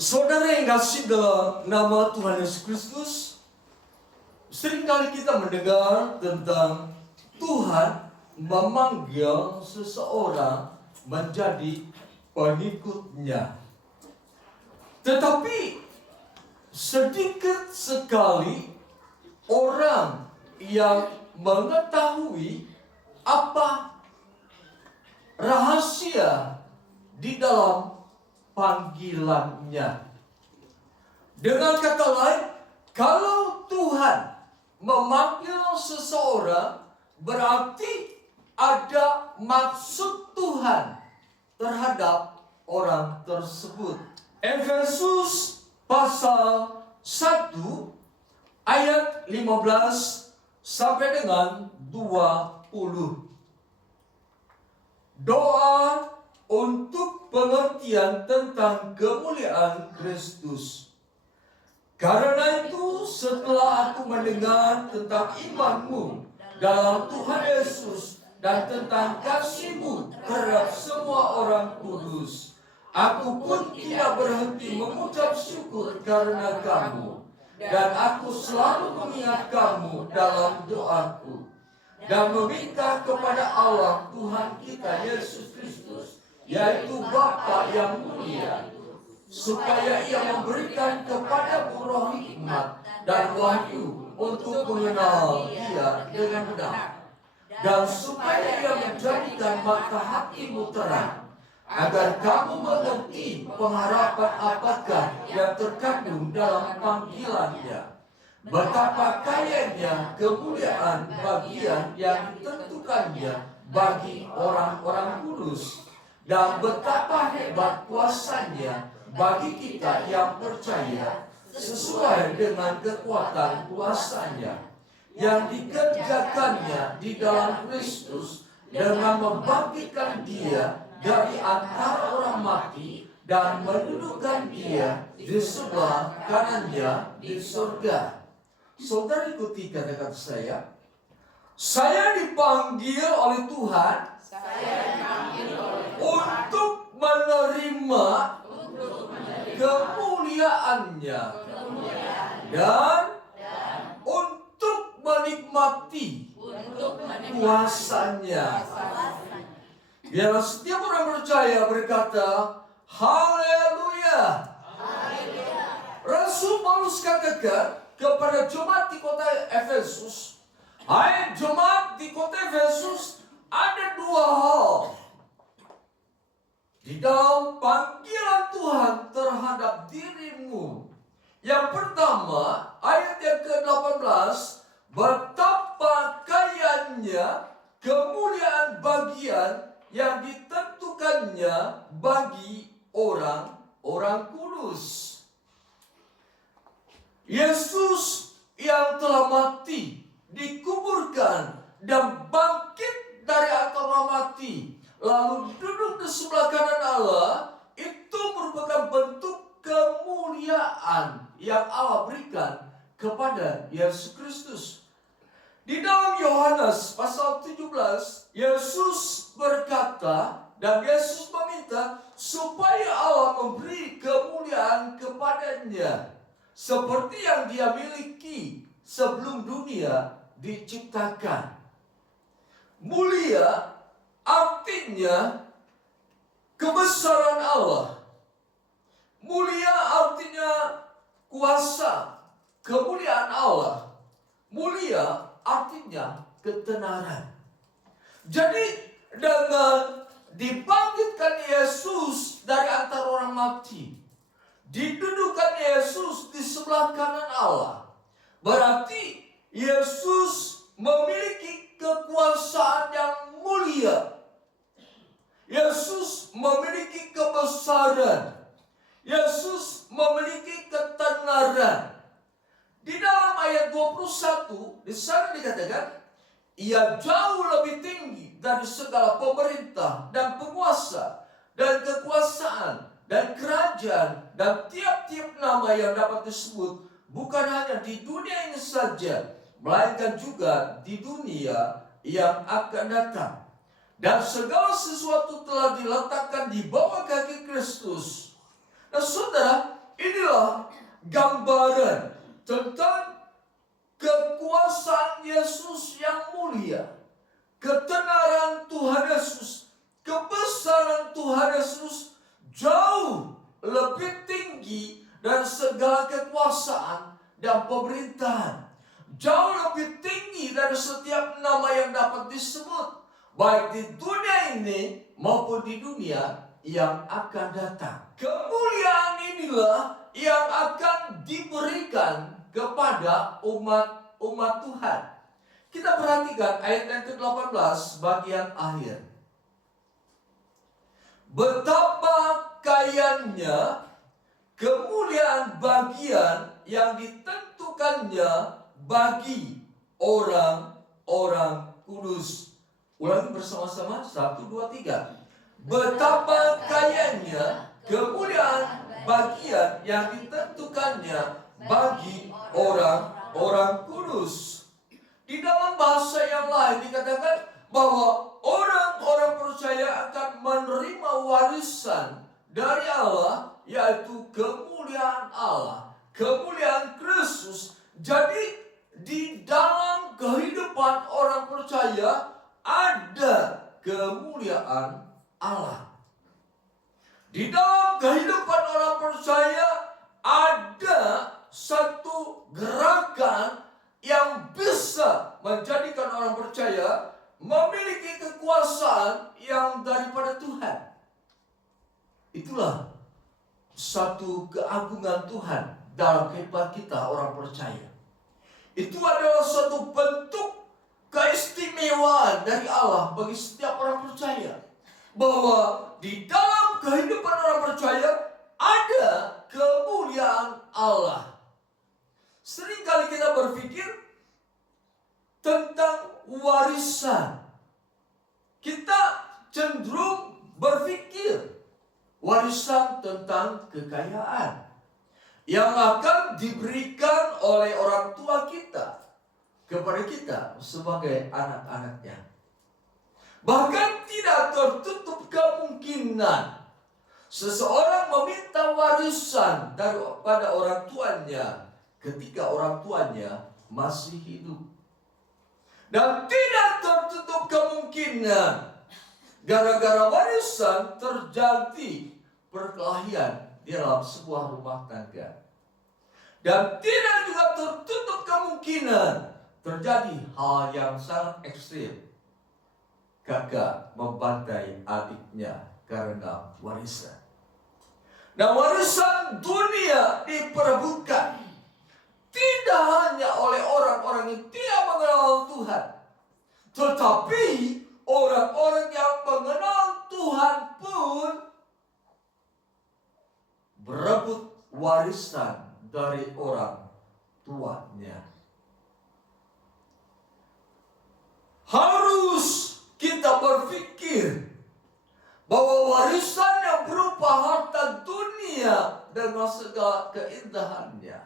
Saudara yang kasih dalam nama Tuhan Yesus Kristus, seringkali kita mendengar tentang Tuhan memanggil seseorang menjadi pengikutnya. Tetapi sedikit sekali orang yang mengetahui apa rahasia di dalam panggilannya. Dengan kata lain, kalau Tuhan memanggil seseorang, berarti ada maksud Tuhan terhadap orang tersebut. Efesus pasal 1 ayat 15 sampai dengan 20. Doa untuk pengertian tentang kemuliaan Kristus. Karena itu, setelah aku mendengar tentang imanmu dalam Tuhan Yesus dan tentang kasihmu terhadap semua orang kudus, aku pun tidak berhenti mengucap syukur karena kamu, dan aku selalu mengingat kamu dalam doaku, dan meminta kepada Allah Tuhan kita Yesus Kristus, yaitu Bapa yang mulia, supaya Ia memberikan kepadamu roh hikmat dan wahyu untuk mengenal Dia dengan benar, dan supaya Ia menjadikan mata hatimu terang, agar kamu mengerti pengharapan apakah yang terkandung dalam panggilannya, betapa kayanya kemuliaan bagian yang ditentukannya bagi orang-orang kudus, dan betapa hebat kuasanya bagi kita yang percaya, sesuai dengan kekuatan kuasanya yang dikerjakannya di dalam Kristus dengan membangkitkan Dia dari antara orang mati dan mendudukkan Dia di sebelah kanannya di surga. Saudara ikuti kata-kata saya dipanggil oleh Tuhan untuk menerima kemuliaannya dan untuk menikmati kuasanya. Biarlah setiap orang percaya berkata, haleluya. Rasul Paulus katakan kepada jemaat di kota Efesus, hai jemaat di kota Efesus, ada dua hal di dalam panggilan Tuhan terhadap dirimu. Yang pertama, ayat yang ke-18, betapa kayanya kemuliaan bagian yang ditentukannya bagi orang-orang kudus. Yesus yang telah mati, dikuburkan, dan bangkit dari antara orang mati, lalu duduk di sebelah kanan Allah, itu merupakan bentuk kemuliaan yang Allah berikan kepada Yesus Kristus. Di dalam Yohanes pasal 17, Yesus berkata, dan Yesus meminta supaya Allah memberi kemuliaan kepadanya, seperti yang Dia miliki sebelum dunia diciptakan. Mulia artinya kebesaran Allah. Mulia artinya kuasa, kemuliaan Allah. Mulia artinya ketenaran. Jadi dengan dibangkitkan Yesus dari antara orang mati, didudukkan Yesus di sebelah kanan Allah, berarti Yesus memiliki kekuasaan yang mulia. Yesus memiliki kebesaran. Yesus memiliki ketenaran. Di dalam ayat 21, di sana dikatakan, Ia jauh lebih tinggi dari segala pemerintah dan penguasa dan kekuasaan dan kerajaan dan tiap-tiap nama yang dapat disebut, bukan hanya di dunia ini saja, melainkan juga di dunia yang akan datang. Dan segala sesuatu telah diletakkan di bawah kaki Kristus. Nah saudara, lebih tinggi dari segala kekuasaan dan pemerintahan. Jauh lebih tinggi dari setiap nama yang dapat disebut, baik di dunia ini maupun di dunia yang akan datang. Kemuliaan inilah yang akan diberikan kepada umat Tuhan. Kita perhatikan ayat yang ke-18 bagian akhir. Betapa kayanya kemuliaan bagian yang ditentukannya bagi orang-orang kudus. Ulangi bersama-sama, 1, 2, 3. Betapa kayanya kemuliaan bagian yang ditentukannya bagi orang-orang kudus. Di dalam bahasa yang lain dikatakan bahwa orang-orang percaya akan menerima warisan dari Allah, yaitu kemuliaan Allah, kemuliaan Kristus. Jadi di dalam kehidupan orang percaya ada kemuliaan Allah. Di dalam kehidupan orang percaya ada satu gerakan yang bisa menjadikan orang percaya memiliki kekuasaan yang daripada Tuhan. Itulah satu keagungan Tuhan dalam kehidupan kita orang percaya. Itu adalah suatu bentuk keistimewaan dari Allah bagi setiap orang percaya, bahwa di dalam kehidupan orang percaya ada kemuliaan Allah. Seringkali kita berpikir tentang warisan. Kita cenderung berpikir warisan tentang kekayaan yang akan diberikan oleh orang tua kita kepada kita sebagai anak-anaknya. Bahkan tidak tertutup kemungkinan seseorang meminta warisan daripada orang tuanya ketika orang tuanya masih hidup. Dan tidak tertutup kemungkinan gara-gara warisan terjadi perkelahian di dalam sebuah rumah tangga. Dan tidak juga tertutup kemungkinan terjadi hal yang sangat ekstrim. Kakak membantai adiknya karena warisan. Nah, warisan dunia diperebutkan tidak hanya oleh orang-orang yang tidak mengenal Tuhan, tetapi orang-orang yang mengenal Tuhan pun berebut warisan dari orang tuanya. Harus kita berpikir bahwa warisan yang berupa harta dunia dengan segala keindahannya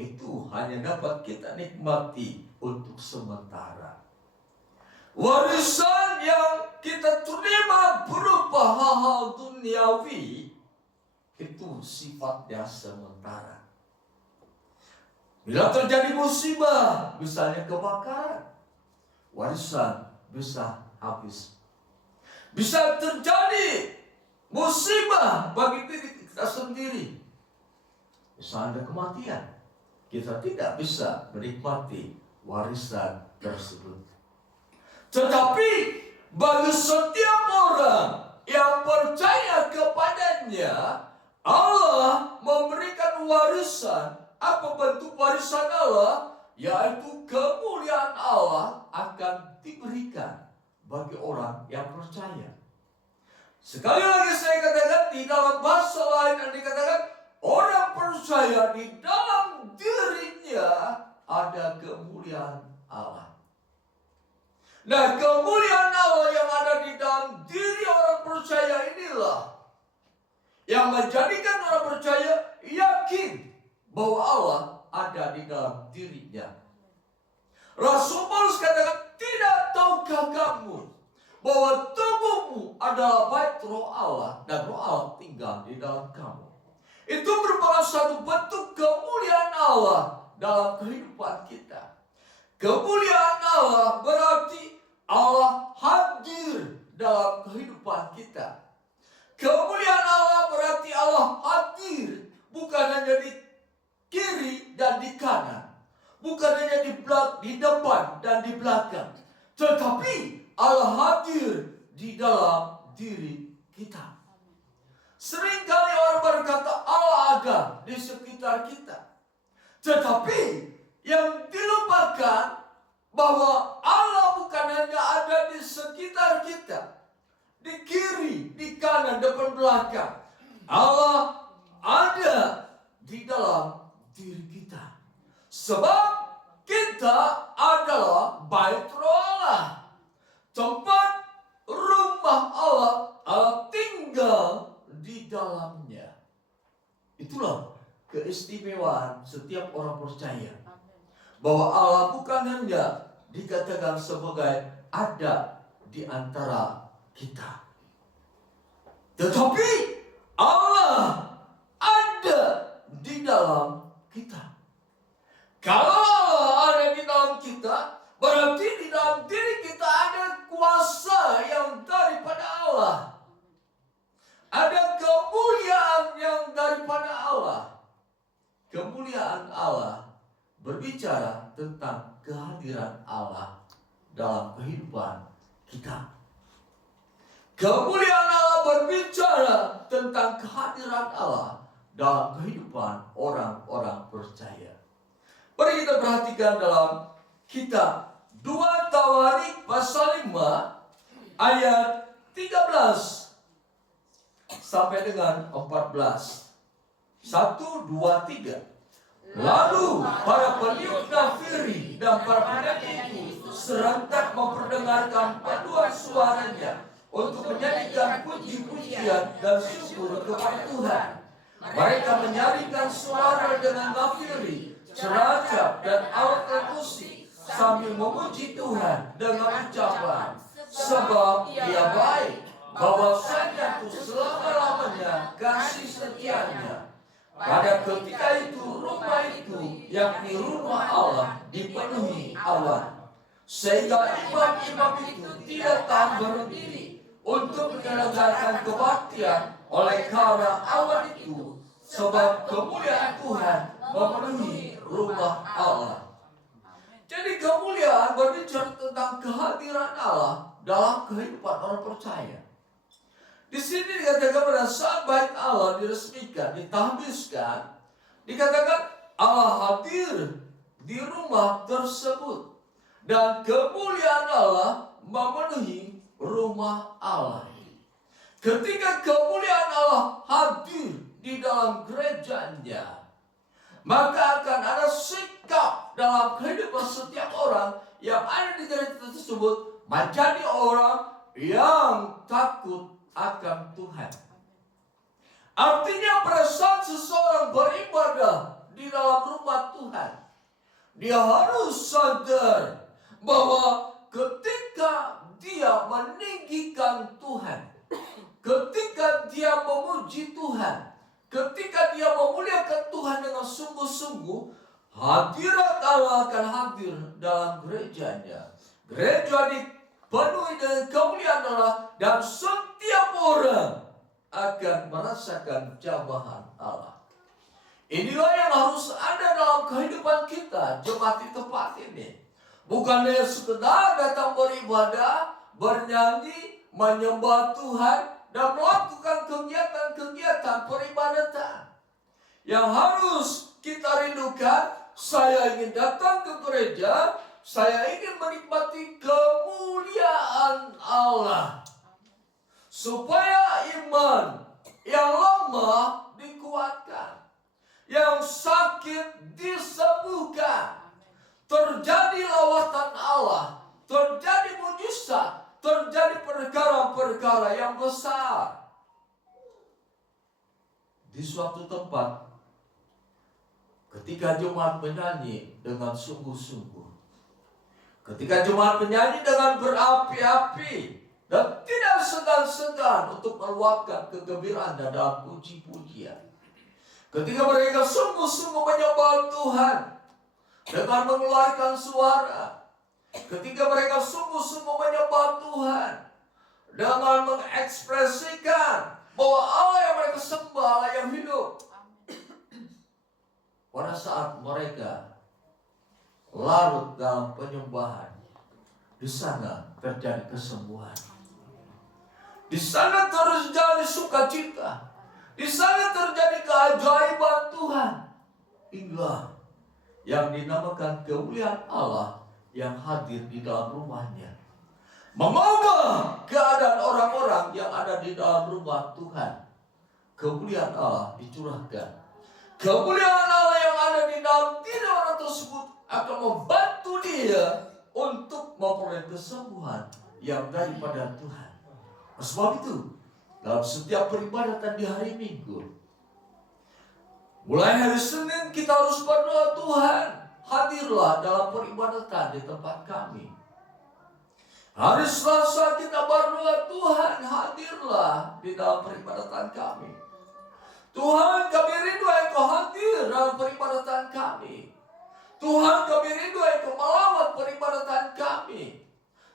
itu hanya dapat kita nikmati untuk sementara. Warisan yang kita terima berupa hal-hal duniawi itu sifatnya sementara. Bila terjadi musibah, misalnya kebakaran, warisan bisa habis. Bisa terjadi musibah bagi diri kita sendiri. Misalnya ada kematian, kita tidak bisa menikmati warisan tersebut. Tetapi bagi setiap orang yang percaya kepadanya, Allah memberikan warisan. Apa bentuk warisan Allah? Yaitu kemuliaan Allah akan diberikan bagi orang yang percaya. Sekali lagi saya katakan, di dalam bahasa lain yang dikatakan, orang percaya di dalam dirinya ada kemuliaan Allah. Nah, kemuliaan Allah yang ada di dalam diri orang percaya inilah yang menjadikan orang percaya yakin bahwa Allah ada di dalam dirinya. Rasul Paulus katakan, tidak tahukah kamu bahwa tubuhmu adalah bait roh Allah dan roh Allah tinggal di dalam kamu. Itu merupakan satu bentuk kemuliaan Allah dalam kehidupan kita. Kemuliaan Allah berarti Allah hadir dalam kehidupan kita. Kemuliaan Allah berarti Allah bukan hanya di depan dan di belakang, tetapi Allah hadir di dalam diri kita. Seringkali orang berkata Allah ada di sekitar kita, tetapi yang dilupakan bahwa Allah bukan hanya ada di sekitar kita, di kiri, di kanan, depan, belakang. Allah ada di dalam diri kita. Sebab kita adalah bait Allah, tempat rumah Allah. Allah tinggal di dalamnya. Itulah keistimewaan setiap orang percaya, bahwa Allah bukan hanya dikatakan sebagai ada di antara kita, tetapi Allah ada di dalam kita. Kalau Allah ada di dalam kita, berarti di dalam diri kita ada kuasa yang daripada Allah. Ada kemuliaan yang daripada Allah. Kemuliaan Allah berbicara tentang kehadiran Allah dalam kehidupan kita. Kemuliaan Allah berbicara tentang kehadiran Allah dalam kehidupan orang-orang percaya. Mari kita perhatikan dalam kitab 2 Tawarik pasal 5 ayat 13 sampai dengan 14. 1, 2, 3. Lalu para peniup nafiri dan para penyanyi itu serentak memperdengarkan paduan suaranya untuk menyanyikan puji-pujian dan syukur kepada Tuhan. Mereka menyaringkan suara dengan nafiri, ceracap dan alat musik sambil memuji Tuhan dengan ucapan, sebab Dia baik, bahwasanya itu selama-lamanya kasih setianya. Pada ketika itu rumah itu, yakni rumah Allah, dipenuhi awan, sehingga imam-imam itu tidak tahan berdiri untuk menyelenggarakan kebaktian oleh karena awan itu, sebab kemuliaan Tuhan memenuhi rumah Allah. Jadi kemuliaan berbicara tentang kehadiran Allah dalam kehidupan orang percaya. Di sini dikatakan pada saat bait Allah diresmikan, ditahbiskan, dikatakan Allah hadir di rumah tersebut dan kemuliaan Allah memenuhi rumah Allah. Ketika kemuliaan Allah hadir di dalam gerejanya, maka akan ada sikap dalam kehidupan setiap orang yang ada di gereja tersebut menjadi orang yang takut akan Tuhan. Artinya pada saat seseorang beribadah di dalam rumah Tuhan, dia harus sadar bahwa ketika dia meninggikan Tuhan, ketika dia memuji Tuhan, ketika dia memuliakan Tuhan dengan sungguh-sungguh, hadirat Allah akan hadir dalam gerejanya. Gereja dipenuhi dengan kemuliaan Allah dan setiap orang akan merasakan jamahan Allah. Inilah yang harus ada dalam kehidupan kita, jemaat di tempat ini. Bukan hanya sekedar datang beribadah, bernyanyi, menyembah Tuhan, dan melakukan kegiatan-kegiatan peribadatan. Yang harus kita rindukan, saya ingin datang ke gereja, saya ingin menikmati kemuliaan Allah. Supaya iman yang lemah dikuatkan, yang sakit disembuhkan, terjadi lawatan Allah, terjadi mujizat, terjadi perkara-perkara yang besar. Di suatu tempat, ketika jemaat menyanyi dengan sungguh-sungguh, ketika jemaat menyanyi dengan berapi-api dan tidak segan-segan untuk meluapkan kegembiraan dalam puji-pujian, ketika mereka sungguh-sungguh menyembah Tuhan dengan mengeluarkan suara, ketika mereka sungguh-sungguh menyembah Tuhan dengan mengekspresikan bahwa Allah yang mereka sembah, Allah yang hidup. Pada saat mereka larut dalam penyembahan, di sana terjadi kesembuhan. Di sana terjadi sukacita. Di sana terjadi keajaiban Tuhan. Inilah yang dinamakan kemuliaan Allah yang hadir di dalam rumahnya, mengubah keadaan orang-orang yang ada di dalam rumah Tuhan. Kemuliaan Allah dicurahkan. Kemuliaan Allah yang ada di dalam diri orang tersebut akan membantu dia untuk memperoleh kesembuhan yang daripada Tuhan. Sebab itu, dalam setiap peribadatan di hari Minggu, mulai hari Senin kita harus berdoa, Tuhan, hadirlah dalam peribadatan di tempat kami. Hari Selasa kita berdoa, Tuhan, hadirlah di dalam peribadatan kami. Tuhan, kami rindu Engkau hadir dalam peribadatan kami. Tuhan, kami rindu Engkau melawat peribadatan kami.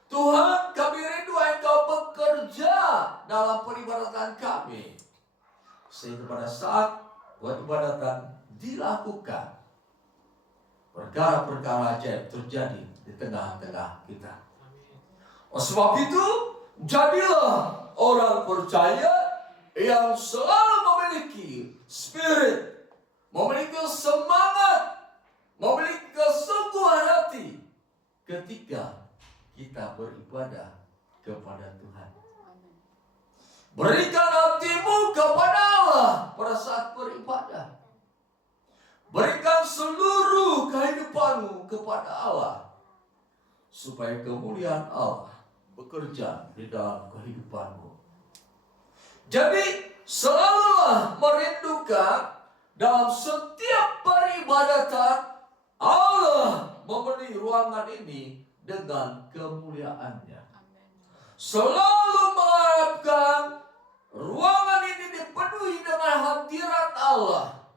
Tuhan, kami rindu Engkau bekerja dalam peribadatan kami. Sehingga pada saat peribadatan dilakukan, perkara-perkara ajaib terjadi di tengah-tengah kita. Sebab itu, jadilah orang percaya yang selalu memiliki spirit, memiliki semangat, memiliki kesungguhan hati ketika kita beribadah kepada Tuhan. Berikan hatimu kepada Allah pada saat beribadah. Berikan seluruh kehidupanmu kepada Allah, supaya kemuliaan Allah bekerja di dalam kehidupanmu. Jadi selalulah merindukan dalam setiap peribadatan Allah memenuhi ruangan ini dengan kemuliaannya. Selalu mengharapkan ruangan ini dipenuhi dengan hadirat Allah,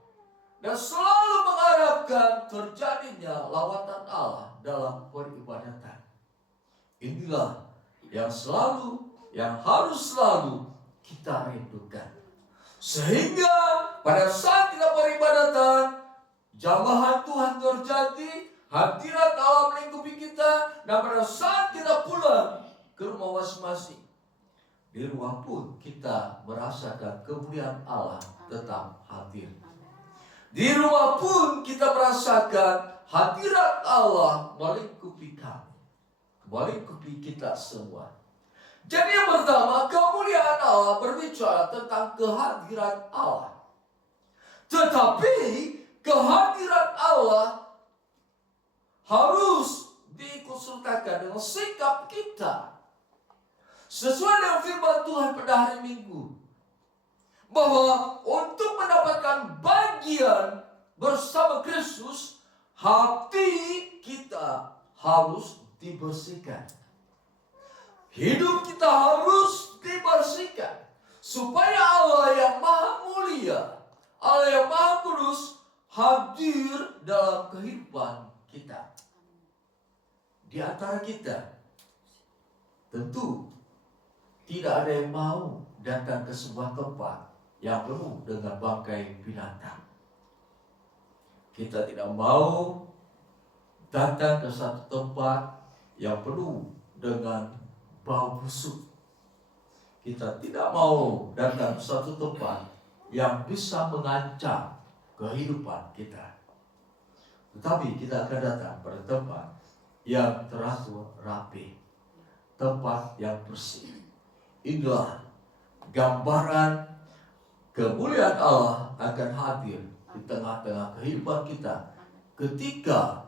dan selalu mengharapkan terjadinya lawatan Allah dalam peribadatan. Inilah yang harus selalu kita rindukan. Sehingga pada saat kita peribadatan, jamahan Tuhan terjadi, hadirat Allah melingkupi kita, dan pada saat kita pulang ke rumah masing-masing, di rumah pun kita merasakan kemuliaan Allah tetap hadir. Di rumah pun kita merasakan hadirat Allah melingkupi kami, melingkupi kita semua. Jadi yang pertama, kemuliaan Allah berbicara tentang kehadiran Allah. Tetapi kehadiran Allah harus diikutsertakan dengan sikap kita. Sesuai dengan firman Tuhan pada hari Minggu, bahwa untuk mendapatkan bagian bersama Kristus, hati kita harus dibersihkan. Hidup kita harus dibersihkan, supaya Allah yang maha mulia, Allah yang maha kudus hadir dalam kehidupan kita. Di antara kita, tentu tidak ada yang mau datang ke sebuah tempat yang penuh dengan bangkai binatang. Kita tidak mau datang ke satu tempat yang penuh dengan bau busuk. Kita tidak mau datang ke suatu tempat yang bisa mengancam kehidupan kita. Tetapi kita akan datang pada tempat yang teratur rapi, tempat yang bersih. Inilah gambaran kemuliaan Allah akan hadir di tengah-tengah kehidupan kita ketika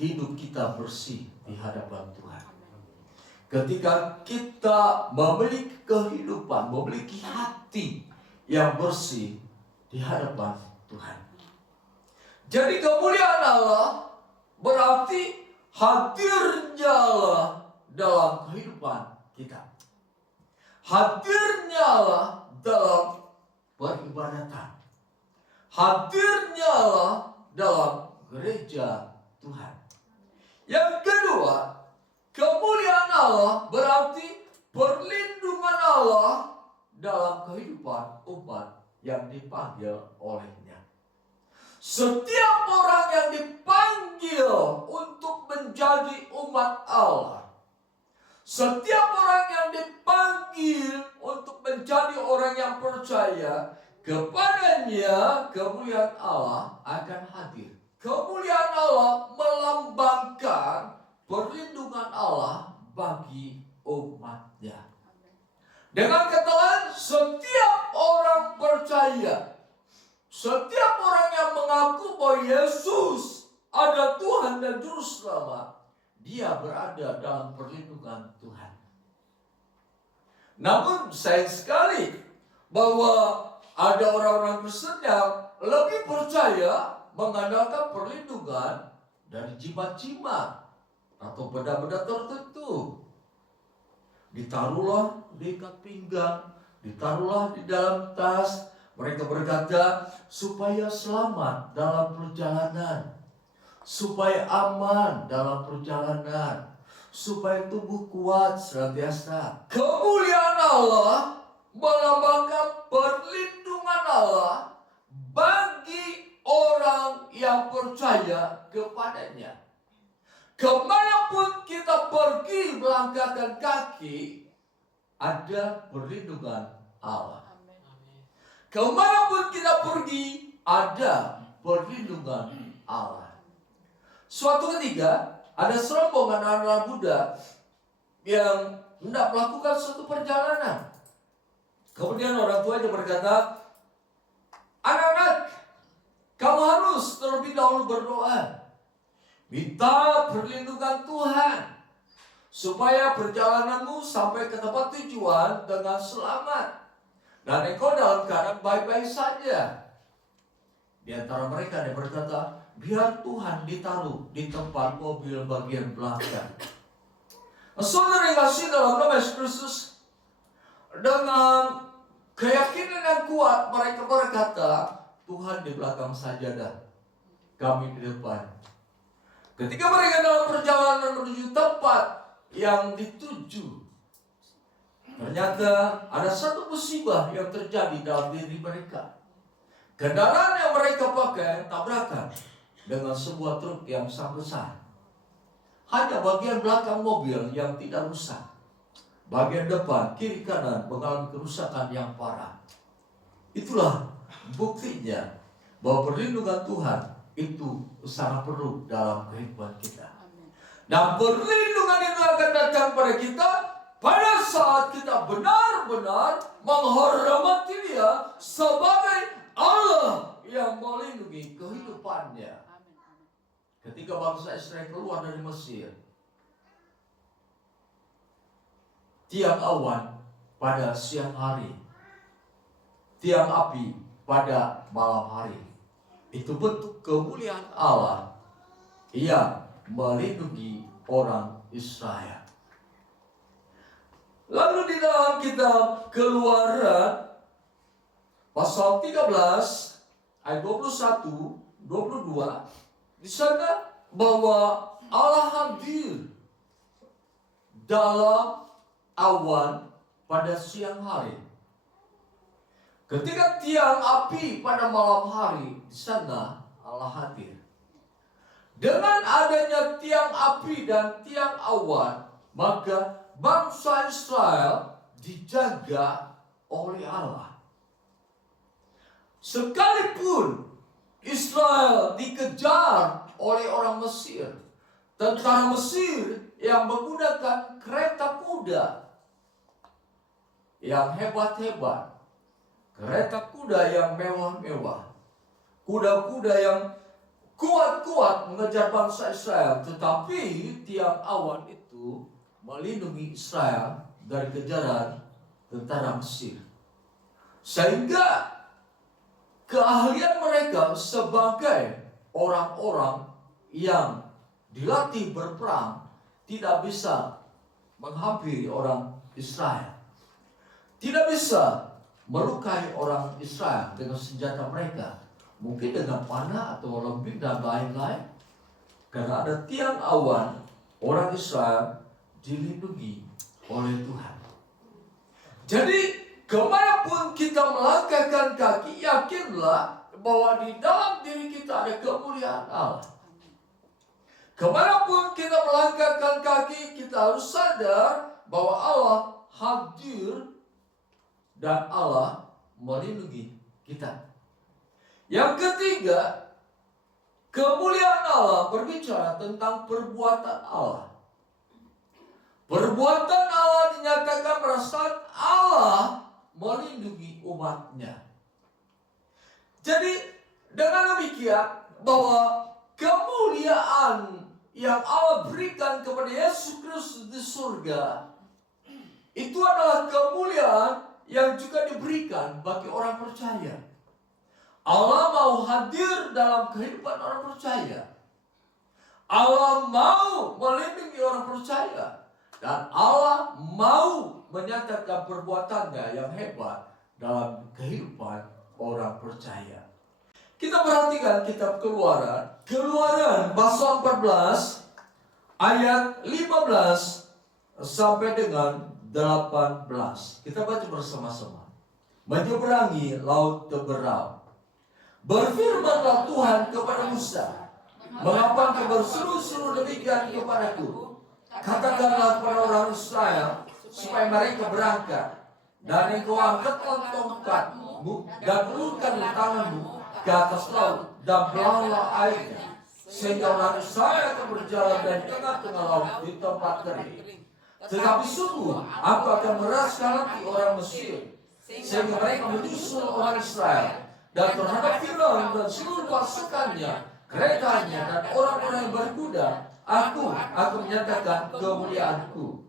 hidup kita bersih di hadapan Tuhan. Ketika kita memiliki kehidupan, memiliki hati yang bersih di hadapan Tuhan. Jadi kemuliaan Allah berarti hadirnya Allah dalam kehidupan kita. Hadirnya Allah dalam peribadatan. Hadirnya Allah dalam gereja Tuhan. Yang kedua, kemuliaan Allah berarti perlindungan Allah dalam kehidupan umat yang dipanggil olehnya. Setiap orang yang dipanggil untuk menjadi umat Allah, setiap orang yang dipanggil untuk menjadi orang yang percaya, kepadanya kemuliaan Allah akan hadir. Kemuliaan Allah melambangkan perlindungan Allah bagi umatnya. Dengan kata lain, setiap orang percaya, setiap orang yang mengaku bahwa Yesus adalah Tuhan dan Juru Selamat, dia berada dalam perlindungan Tuhan. Namun sayang sekali bahwa ada orang-orang Kristen yang lebih percaya mengandalkan perlindungan dari jimat-jimat atau benda-benda tertentu. Ditaruhlah di ikat pinggang, ditaruhlah di dalam tas. Mereka berkata supaya selamat dalam perjalanan, supaya aman dalam perjalanan, supaya tubuh kuat senantiasa. Kemuliaan Allah melambangkan perlindungan Allah bagi orang yang percaya kepadanya. Kemanapun kita pergi melangkahkan kaki, ada perlindungan Allah. Kemanapun kita pergi, ada perlindungan Allah. Suatu ketika, ada serombongan anak-anak muda yang hendak melakukan suatu perjalanan. Kemudian orang tuanya berkata, anak-anak, kamu harus terlebih dahulu berdoa. Minta perlindungan Tuhan supaya perjalananmu sampai ke tempat tujuan dengan selamat. Dan engkau dalam keadaan baik-baik saja. Di antara mereka yang berkata, biar Tuhan ditaruh di tempat mobil bagian belakang. Saudara yang kasih dalam nama Yesus Kristus, dengan keyakinan yang kuat mereka berkata, Tuhan di belakang saja dah, kami di depan. Ketika mereka dalam perjalanan menuju tempat yang dituju, ternyata ada satu musibah yang terjadi dalam diri mereka. Kendaraan yang mereka pakai tabrakan dengan sebuah truk yang sangat besar. Hanya bagian belakang mobil yang tidak rusak. Bagian depan, kiri kanan mengalami kerusakan yang parah. Itulah buktinya bahwa perlindungan Tuhan itu sangat perlu dalam kehidupan kita. Dan perlindungan itu akan datang pada kita pada saat kita benar-benar menghormati Dia sebagai Allah yang melindungi kehidupannya. Ketika bangsa Israel keluar dari Mesir, tiang awan pada siang hari, tiang api pada malam hari. Itu bentuk kemuliaan Allah yang melindungi orang Israel. Lalu di dalam kitab Keluaran pasal 13 ayat 21, 22, di sana bahwa Allah hadir dalam awan pada siang hari. Ketika tiang api pada malam hari, di sana Allah hadir. Dengan adanya tiang api dan tiang awan, maka bangsa Israel dijaga oleh Allah. Sekalipun Israel dikejar oleh orang Mesir, tentara Mesir yang menggunakan kereta kuda yang hebat-hebat, kereta kuda yang mewah-mewah, kuda-kuda yang kuat-kuat mengejar bangsa Israel, tetapi tiang awan itu melindungi Israel dari kejaran tentara Mesir. Sehingga keahlian mereka sebagai orang-orang yang dilatih berperang tidak bisa menghampiri orang Israel, tidak bisa melukai orang Israel dengan senjata mereka, mungkin dengan panah atau lembing dan lain-lain. Karena ada tiang awan, orang Israel dilindungi oleh Tuhan. Jadi kemanapun kita melangkahkan kaki, yakinlah bahwa di dalam diri kita ada kemuliaan Allah. Kemanapun kita melangkahkan kaki, kita harus sadar bahwa Allah hadir dan Allah melindungi kita. Yang ketiga, kemuliaan Allah berbicara tentang perbuatan Allah. Perbuatan Allah dinyatakan pada saat Allah melindungi umatnya. Jadi dengan demikian bahwa kemuliaan yang Allah berikan kepada Yesus Kristus di surga itu adalah kemuliaan yang juga diberikan bagi orang percaya. Allah mau hadir dalam kehidupan orang percaya. Allah mau melindungi orang percaya. Dan Allah mau menyatakan perbuatannya yang hebat dalam kehidupan orang percaya. Kita perhatikan kitab Keluaran. Keluaran pasal 14 ayat 15 sampai dengan 18. Kita baca bersama-sama. Menyeberangi laut Teberau. Berfirmanlah Tuhan kepada Musa, mengapa engkau berseru-seru demikian kepadaku? Katakanlah kepada orang Israel supaya mereka berangkat, dan engkau angkatlah tongkatmu dan ulurkan tanganmu ke atas laut dan belahlah airnya, sehingga orang Israel akan berjalan dari tengah-tengah laut di tempat kering. Tetapi sungguh aku akan meraskan hati orang Mesir, sehingga mereka menyusul orang Israel, dan terhadap Firaun dan seluruh pasukannya, keretanya dan orang-orang yang berkuda, aku menyatakan kemuliaanku.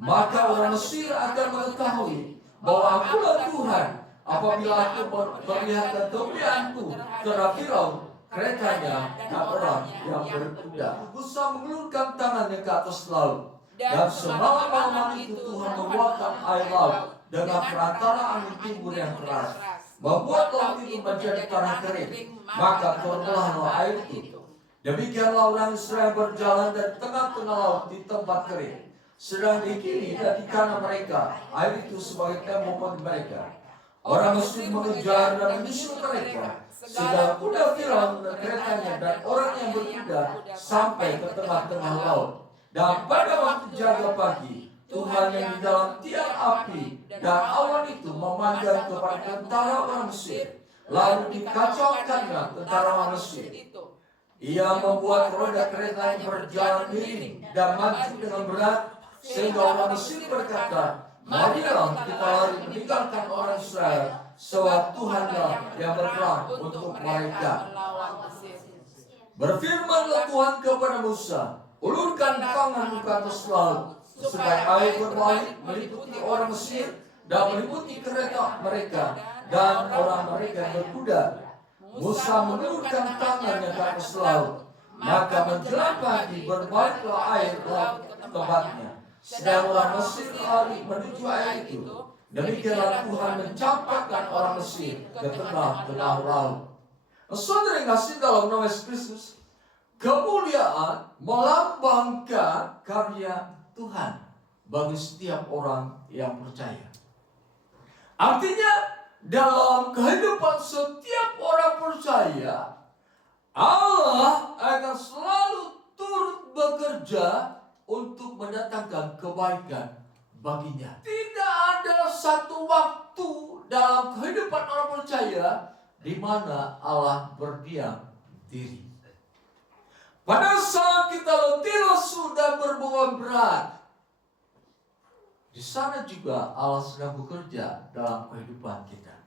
Maka orang Mesir akan mengetahui bahwa akulah Tuhan apabila aku memperlihatkan kemuliaanku terhadap Firaun, keretanya dan orang yang berkuda. Musa mengulurkan tangannya ke atas laut, dan semalam-malam itu Tuhan membuatkan air laut dengan perantara angin timur yang keras, membuat laut itu menjadi tanah kering, maka terbelahlah air itu. Demikianlah orang Israel berjalan dari tengah-tengah laut di tempat kering, sedang di kiri dan di kanan mereka air itu sebagai tembok bagi mereka. Orang Mesir mengejar dan menyusul mereka, sehingga kuda Firaun dan keretanya dan orang yang berkuda sampai ke tengah-tengah laut. Dan pada waktu jaga pagi, Tuhan yang di dalam tiang api dan awan itu memandang kepada tentara orang Mesir, lalu dikacaukannya tentara orang Mesir. Ia membuat roda kereta yang berjalan miring dan maju dengan berat, sehingga orang Mesir berkata, marilah kita lari meninggalkan orang Israel, sebab Tuhanlah yang berperang untuk mereka. Berfirmanlah Tuhan kepada Musa, ulurkan tanganmu ke atas laut, supaya air berbalik meliputi orang Mesir dan meliputi kereta mereka dan orang mereka yang berkuda. Musa mengulurkan tangannya ke atas laut, maka menjelang pagi berbaliklah air laut ke tempatnya. Sedang orang Mesir lari menuju air itu. Demikianlah Tuhan mencampakkan orang Mesir ke tengah-tengah laut. Saudara yang kasih dalam nama Yesus Kristus, kemuliaan melambangkan karya Tuhan bagi setiap orang yang percaya. Artinya, dalam kehidupan setiap orang percaya, Allah akan selalu turut bekerja untuk mendatangkan kebaikan baginya. Tidak ada satu waktu dalam kehidupan orang percaya di mana Allah berdiam diri. Pada saat kita letih lesu dan berbeban berat, di sana juga Allah sedang bekerja dalam kehidupan kita.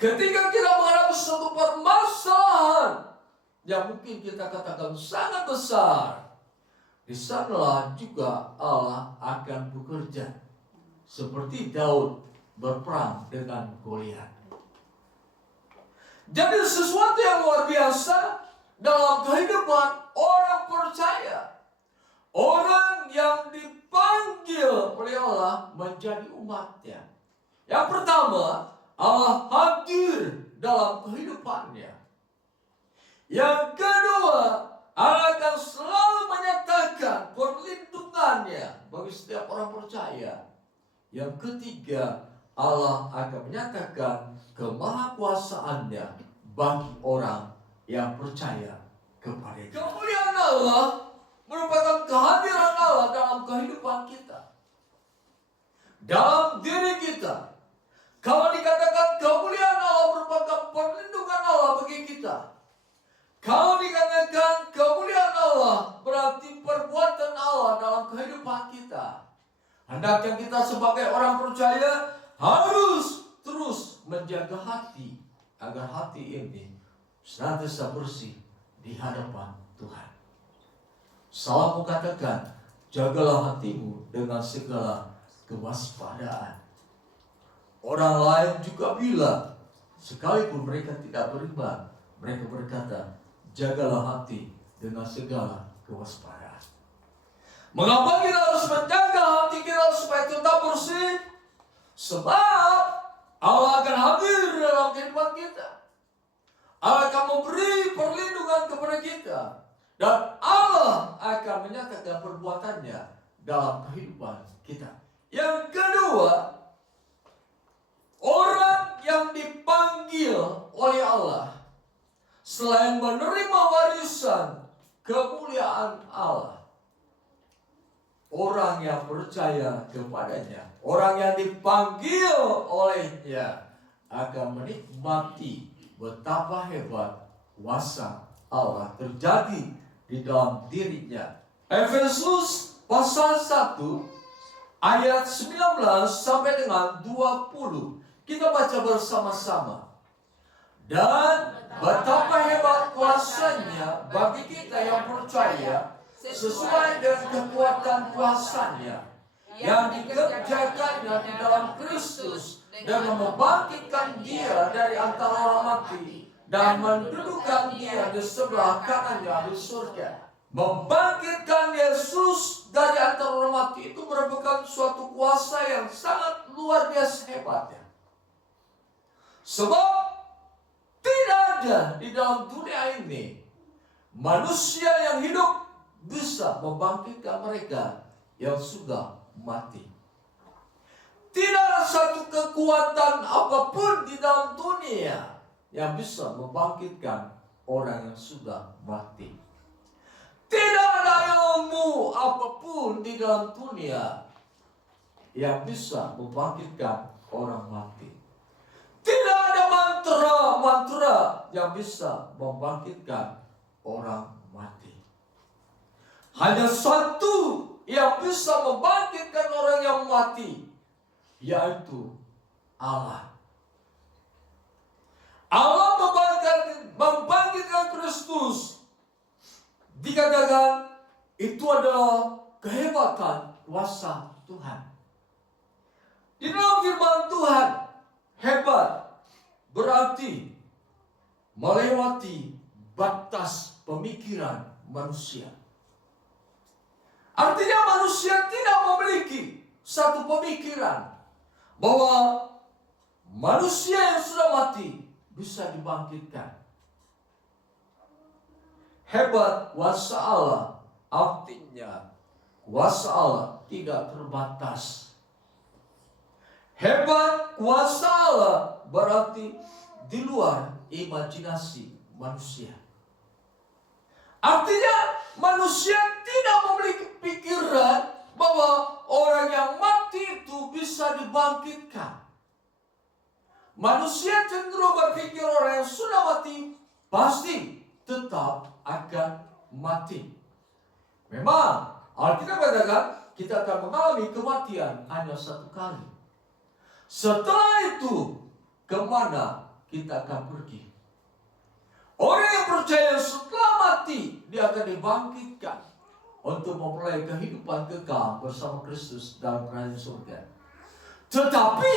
Ketika kita menghadapi suatu permasalahan yang mungkin kita katakan sangat besar, di sanalah juga Allah akan bekerja. Seperti Daud berperang dengan Goliat. Jadi sesuatu yang luar biasa dalam kehidupan orang percaya. Orang yang dipanggil oleh Allah menjadi umatnya. Yang pertama, Allah hadir dalam kehidupannya. Yang kedua, Allah akan selalu menyatakan perlindungannya bagi setiap orang percaya. Yang ketiga, Allah akan menyatakan kemahakuasaannya bagi orang yang percaya kepada-Nya. Kemuliaan Allah merupakan kehadiran Allah dalam kehidupan kita, dalam diri kita. Kalau dikatakan kemuliaan Allah merupakan perlindungan Allah bagi kita, kalau dikatakan kemuliaan Allah berarti perbuatan Allah dalam kehidupan kita, hendaknya kita sebagai orang percaya harus terus menjaga hati, agar hati ini senantiasa bersih di hadapan Tuhan. Salomo katakan, jagalah hatimu dengan segala kewaspadaan. Orang lain juga bilang, sekalipun mereka tidak beriman, mereka berkata, jagalah hati dengan segala kewaspadaan. Mengapa kita harus menjaga hati kita supaya tetap bersih? Sebab Allah akan hadir dalam kehidupan kita. Allah akan memberi perlindungan kepada kita. Dan Allah akan menyatakan perbuatannya dalam kehidupan kita. Yang kedua, orang yang dipanggil oleh Allah, selain menerima warisan kemuliaan Allah, orang yang percaya kepada-Nya, orang yang dipanggil oleh-Nya akan menikmati betapa hebat kuasa Allah terjadi di dalam dirinya. Efesus pasal 1 ayat 19 sampai dengan 20. Kita baca bersama-sama. Dan betapa hebat kuasanya bagi kita yang percaya, sesuai dengan kekuatan kuasanya yang dikerjakannya di dalam Kristus, dengan membangkitkan Dia dari antara orang mati dan mendudukkan Dia di sebelah kanannya di surga. Membangkitkan Yesus dari antara orang mati itu merupakan suatu kuasa yang sangat luar biasa hebatnya. Sebab tidak ada di dalam dunia ini manusia yang hidup bisa membangkitkan mereka yang sudah mati. Tidak ada satu kekuatan apapun di dalam dunia yang bisa membangkitkan orang yang sudah mati. Tidak ada ilmu apapun di dalam dunia yang bisa membangkitkan orang mati. Tidak ada mantra yang bisa membangkitkan orang mati. Hanya satu yang bisa membangkitkan orang yang mati, yaitu Allah. Allah membangkitkan Kristus. Dikatakan itu adalah kehebatan kuasa Tuhan. Di dalam firman Tuhan, hebat berarti melewati batas pemikiran manusia. Artinya manusia tidak memiliki satu pemikiran bahwa manusia yang sudah mati bisa dibangkitkan. Hebat kuasa Allah, artinya kuasa Allah tidak terbatas. Hebat kuasa Allah berarti di luar imajinasi manusia. Artinya manusia tidak memiliki pikiran bahwa orang yang mati itu bisa dibangkitkan. Manusia cenderung berpikir orang yang sudah mati pasti tetap akan mati. Memang Alkitab katakan kita akan mengalami kematian hanya satu kali. Setelah itu kemana kita akan pergi? Orang yang percaya setelah mati dia akan dibangkitkan untuk memulai kehidupan kekal bersama Kristus dalam kerajaan surga. Tetapi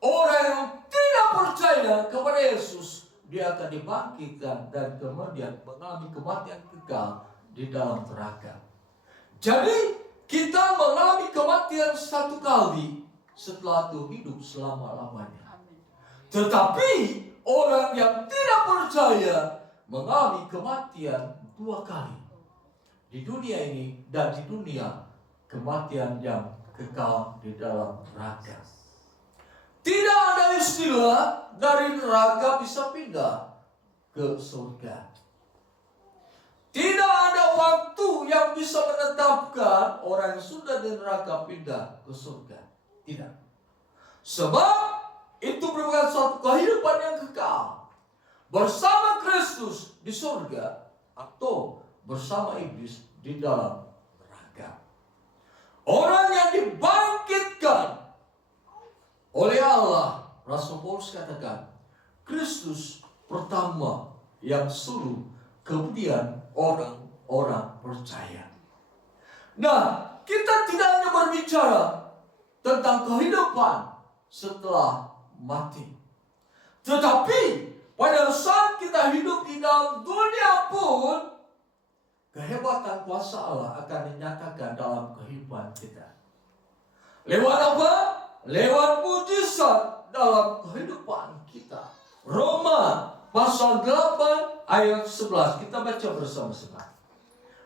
orang yang tidak percaya kepada Yesus, dia akan dibangkitkan dan kemudian mengalami kematian kekal di dalam neraka. Jadi kita mengalami kematian satu kali, setelah itu hidup selama-lamanya. Tetapi orang yang tidak percaya mengalami kematian dua kali. Di dunia ini dan di dunia kematian yang kekal di dalam neraka. Tidak ada istilah dari neraka bisa pindah ke surga. Tidak ada waktu yang bisa menetapkan orang yang sudah di neraka pindah ke surga. Tidak. Sebab itu merupakan suatu kehidupan yang kekal. Bersama Kristus di surga atau bersama iblis di dalam neraka. Orang yang dibangkitkan oleh Allah, Rasul Paulus katakan, Kristus pertama yang suruh, kemudian orang-orang percaya. Nah, kita tidak hanya berbicara tentang kehidupan setelah mati, tetapi pada saat kita hidup di dalam dunia pun, kehebatan kuasa Allah akan dinyatakan dalam kehidupan kita. Lewat apa? Lewat mujizat dalam kehidupan kita. Roma pasal 8 ayat 11. Kita baca bersama-sama.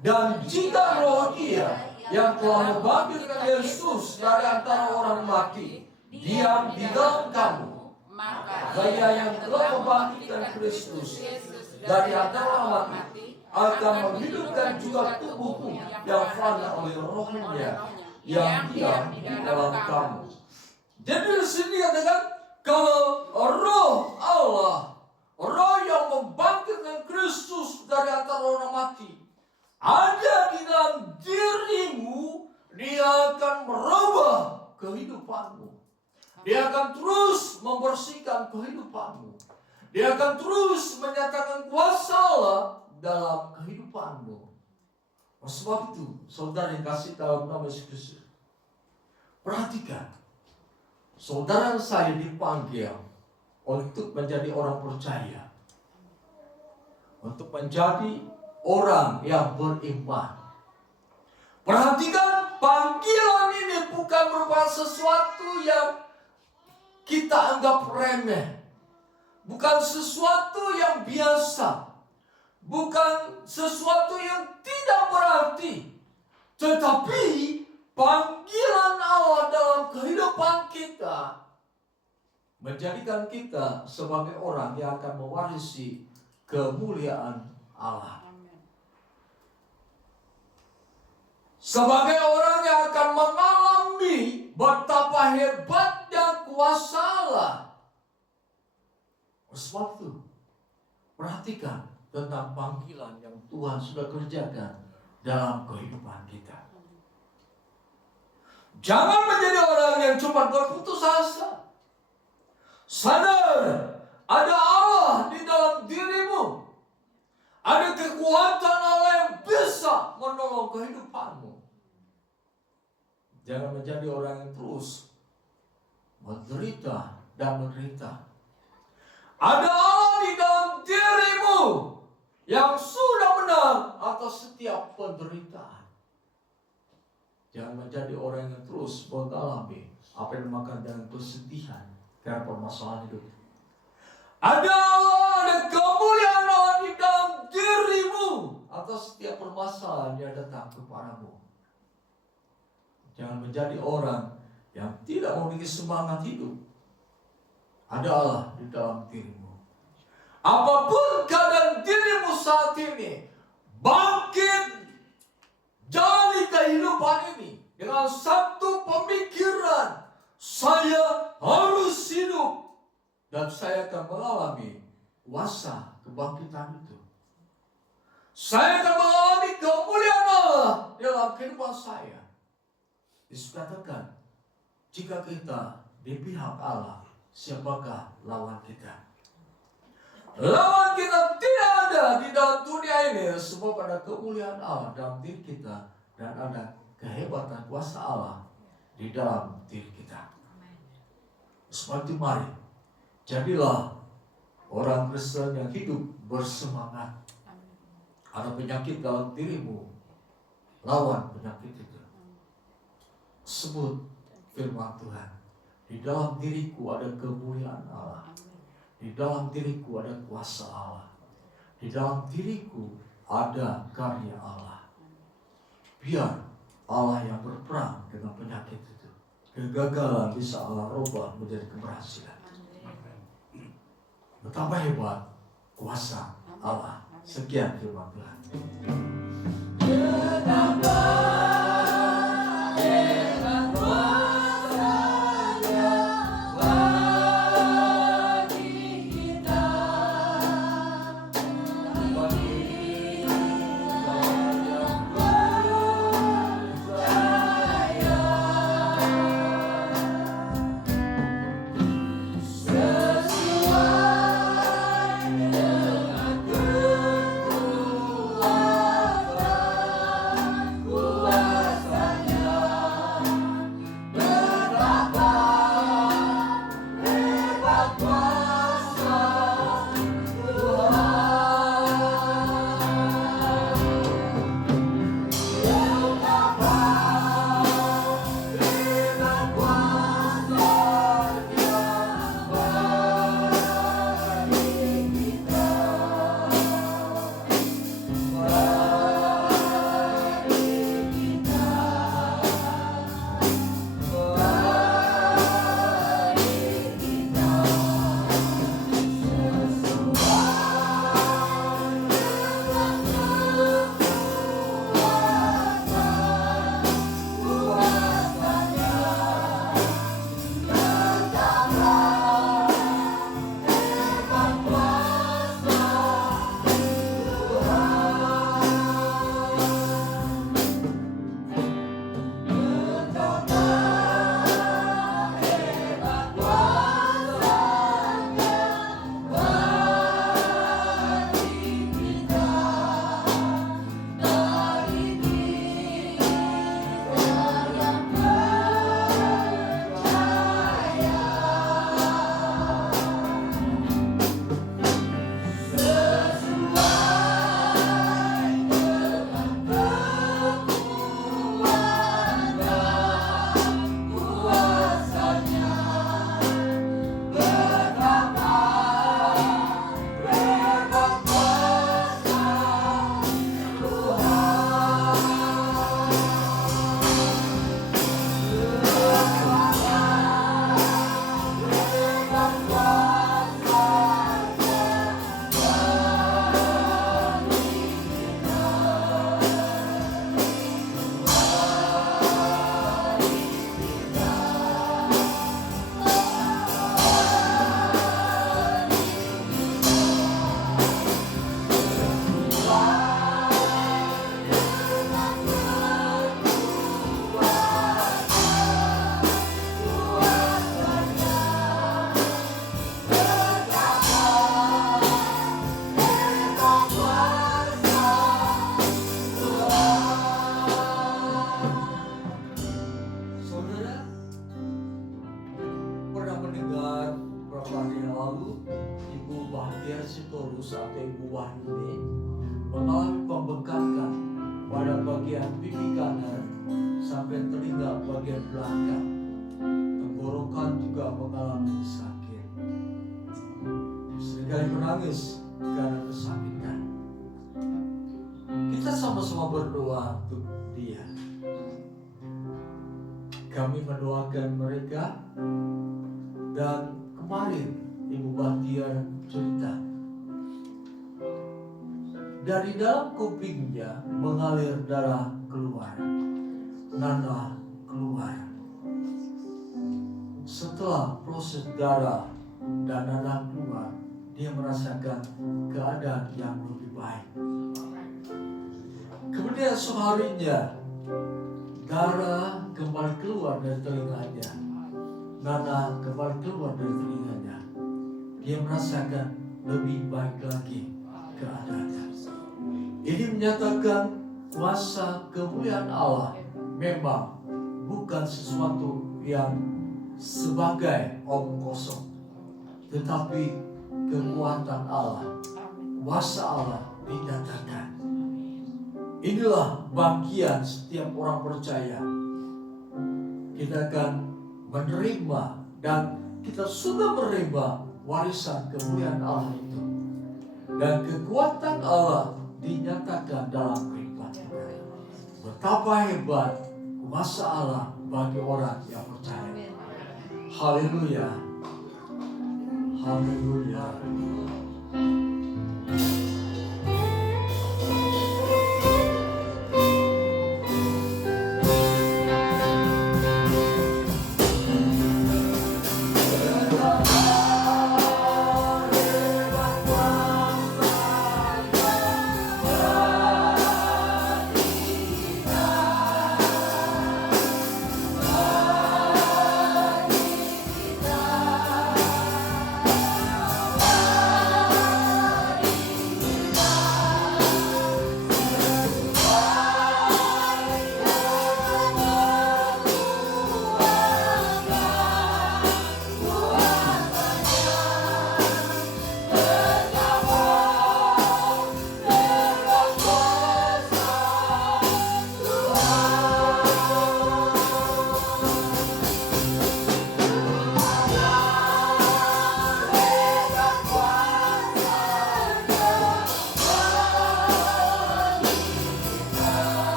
Dan jika roh Dia yang telah membangkitkan Yesus dari antara orang mati diam di dalam kamu, maka Dia yang telah membangkitkan Kristus dari antara orang mati akan menghidupkan juga tubuhmu yang fana oleh rohnya yang diam di dalam kamu. Jadi di sini katakan, kalau roh Allah, roh yang membangkitkan Kristus dari antara orang mati ada di dalam dirimu, Dia akan merubah kehidupanmu. Dia akan terus membersihkan kehidupanmu. Dia akan terus menyatakan kuasa Allah dalam kehidupanmu. Oleh sebab itu, saudara yang kasih dalam nama Yesus Kristus, perhatikan, saudara saya dipanggil untuk menjadi orang percaya, untuk menjadi orang yang beriman. Perhatikan, panggilan ini bukan merupakan sesuatu yang kita anggap remeh, bukan sesuatu yang biasa, bukan sesuatu yang tidak berarti, tetapi panggilan Allah dalam kehidupan kita menjadikan kita sebagai orang yang akan mewarisi kemuliaan Allah. Sebagai orang yang akan mengalami betapa hebatnya kuasa Allah. Sebab itu, perhatikan tentang panggilan yang Tuhan sudah kerjakan dalam kehidupan kita. Jangan menjadi orang yang cuma berputus asa. Sadar, ada Allah di dalam dirimu. Ada kekuatan Allah yang bisa menolong kehidupanmu. Jangan menjadi orang yang terus menderita dan menderita. Ada Allah di dalam dirimu yang sudah menang atas setiap penderitaan. Jangan menjadi orang yang terus mengalami apa yang dimakan dengan kesedihan karena permasalahan hidup. Ada Allah, ada kemuliaan Allah di dalam dirimu atas setiap permasalahan yang datang kepadamu. Jangan menjadi orang yang tidak memiliki semangat hidup. Ada Allah di dalam dirimu. Apapun keadaan dirimu saat ini, bangkit, jalani kehidupan ini dengan satu pemikiran, saya harus hidup dan saya akan mengalami kuasa kebangkitan itu. Saya akan mengalami kemuliaan Allah dalam kehidupan saya. Yesus katakan, jika kita di pihak Allah, siapakah lawan kita? Lawan kita tidak ada di dalam dunia ini, sebab ada kemuliaan Allah dalam diri kita dan ada kehebatan kuasa Allah di dalam diri kita. Sebab itu mari, jadilah orang Kristen yang hidup bersemangat. Ada penyakit dalam dirimu, lawan penyakit itu. Sebut firman Tuhan, di dalam diriku ada kemuliaan Allah, di dalam diriku ada kuasa Allah, di dalam diriku ada karya Allah. Biar Allah yang berperang dengan penyakit itu. Kegagalan bisa Allah ubah menjadi keberhasilan. Betapa hebat kuasa Allah. Sekian firman Tuhan. mengalami pembengkakan pada bagian pipi kanan sampai telinga bagian belakang. Tenggorokan juga mengalami sakit. Seringkali menangis karena kesakitan. Kita sama-sama berdoa untuk dia. Kami mendoakan mereka, dan kemarin Ibu Bahtiar cerita, dari dalam kupingnya mengalir darah keluar, nanah keluar. Setelah proses darah dan nanah keluar, dia merasakan keadaan yang lebih baik. Kemudian seharinya darah kembali keluar dari telinganya, nanah kembali keluar dari telinganya. Dia merasakan lebih baik lagi keadaannya. Ini menyatakan kuasa kemuliaan Allah memang bukan sesuatu yang sebagai omong kosong, tetapi kekuatan Allah, kuasa Allah dinyatakan. Inilah bagian setiap orang percaya. Kita akan menerima, dan kita sudah menerima warisan kemuliaan Allah itu. Dan kekuatan Allah dinyatakan dalam kehidupan kita. Betapa hebat kuasa Allah bagi orang yang percaya. Haleluya. Haleluya.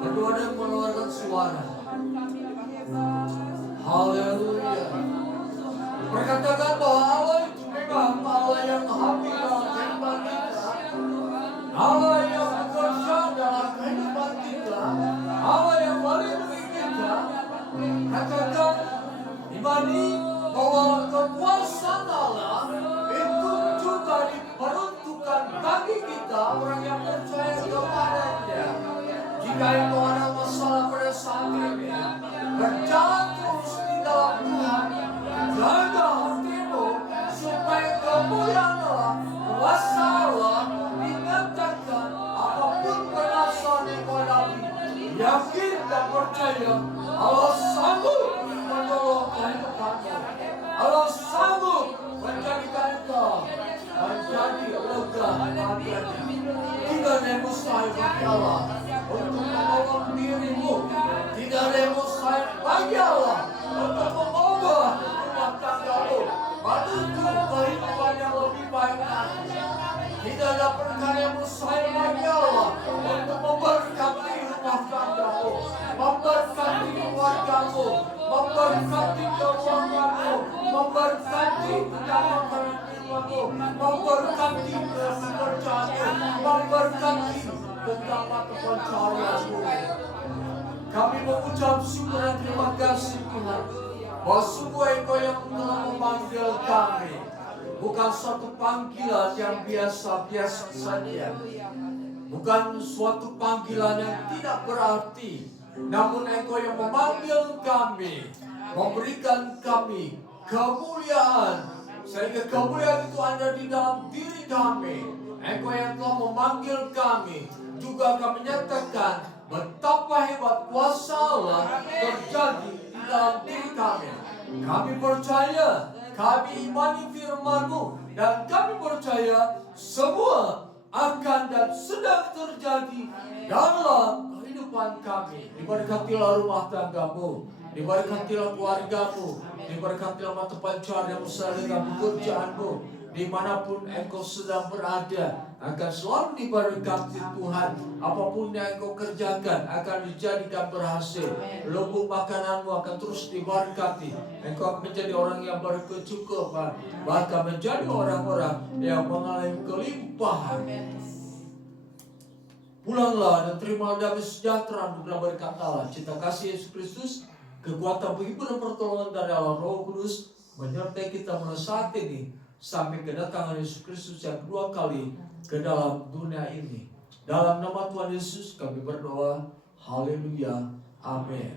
Berdoa dan mengeluarkan suara. Haleluya. Perkatakan bahwa Allah itu memang Allah yang hadir dalam kehidupan kita. Allah yang bekerja dalam kehidupan kita. Allah yang melindungi kita. Katakan imani bahwa kekuasaan Allah itu juga diperuntukkan bagi kita orang yang percaya kepadanya. Jika engkau ada masalah pada saat ini, berjalan terus di dalam Tuhan, jaga hatimu supaya kemuliaan Allah, kuasa Allah dinyatakan apapun perasaan yang kau hadapi. Yakin dan percaya Allah sanggup menolong kehidupanmu. Allah sanggup menjadikan engkau menjadi lega hatinya. Tidak ada yang mustahil bagi Allah untuk menolong dirimu. Tidak ada yang mustahil bagi Allah untuk mengubah rumah tanggamu menuju kehidupan yang lebih baik lagi. Tidak ada perkara yang mustahil bagi Allah untuk memberkati rumah tanggamu, memberkati keluargamu, memberkati keuanganmu, memberkati kedatangan kehidupanmu, memberkati pekerjaanmu, memberkati tempat pencarianmu. Kami mengucap syukur dan terima kasih Tuhan, bahwa sungguh Engkau yang telah memanggil kami, bukan suatu panggilan yang biasa-biasa saja, bukan suatu panggilan yang tidak berarti, namun Engkau yang memanggil kami, memberikan kami kemuliaan, sehingga kemuliaan itu ada di dalam diri kami. Engkau yang telah memanggil kami, juga kami nyatakan betapa hebat kuasa Allah terjadi di dalam diri kami. Kami percaya, kami imani firman-Mu, dan kami percaya semua akan dan sedang terjadi dalam kehidupan kami. Diberkatilah rumah tanggamu, diberkatilah keluargamu, diberkatilah tempat pencarianmu serta pekerjaanmu. Dimanapun engkau sedang berada, akan selalu diberkati Tuhan. Apapun yang engkau kerjakan akan dijadikan berhasil. Lumbung makananmu akan terus diberkati. Engkau akan menjadi orang yang berkecukupan, bahkan menjadi orang-orang yang mengalami kelimpahan. Pulanglah dan terimalah damai sejahtera untuk berkat Allah, cinta kasih Yesus Kristus, kekuatan penghibur dan pertolongan dari Allah Roh Kudus, menyertai kita mulai saat ini sampai kedatangan Yesus Kristus yang kedua kali ke dalam dunia ini. Dalam nama Tuhan Yesus kami berdoa. Haleluya. Amin.